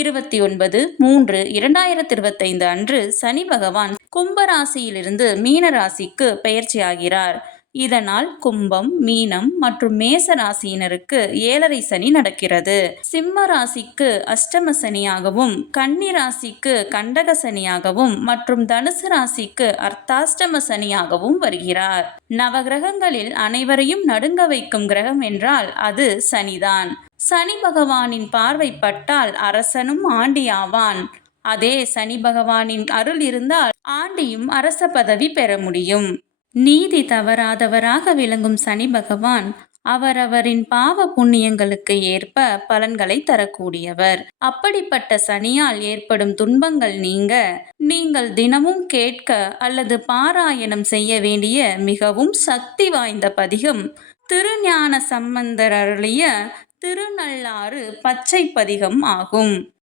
இருபத்தி ஒன்பது மூன்று இரண்டாயிரத்தி இருபத்தைந்து அன்று சனி பகவான் கும்ப ராசியிலிருந்து மீன ராசிக்கு பெயர்ச்சியாகிறார். இதனால் கும்பம் மீனம் மற்றும் மேச ராசியினருக்கு ஏழரை சனி நடக்கிறது. சிம்ம ராசிக்கு அஷ்டம சனியாகவும் கன்னி ராசிக்கு கண்டக சனியாகவும் மற்றும் தனுசு ராசிக்கு அர்த்தாஷ்டம சனியாகவும் வருகிறார். நவகிரகங்களில் அனைவரையும் நடுங்க வைக்கும் கிரகம் என்றால் அது சனிதான். சனி பகவானின் பார்வை பட்டால் அரசனும் ஆண்டியாவான். அதே சனி பகவானின் அருள் இருந்தால் ஆண்டியும் அரச பதவி பெற முடியும். நீதி தவறாதவராக விளங்கும் சனி பகவான் அவரவரின் பாவ புண்ணியங்களுக்கு ஏற்ப பலன்களை தரக்கூடியவர். அப்படிப்பட்ட சனியால் ஏற்படும் துன்பங்கள் நீங்க நீங்கள் தினமும் கேட்க அல்லது பாராயணம் செய்ய வேண்டிய மிகவும் சக்தி வாய்ந்த பதிகம் திருஞான சம்பந்தர் அருளிய திருநள்ளாறு பச்சை பதிகம் ஆகும்.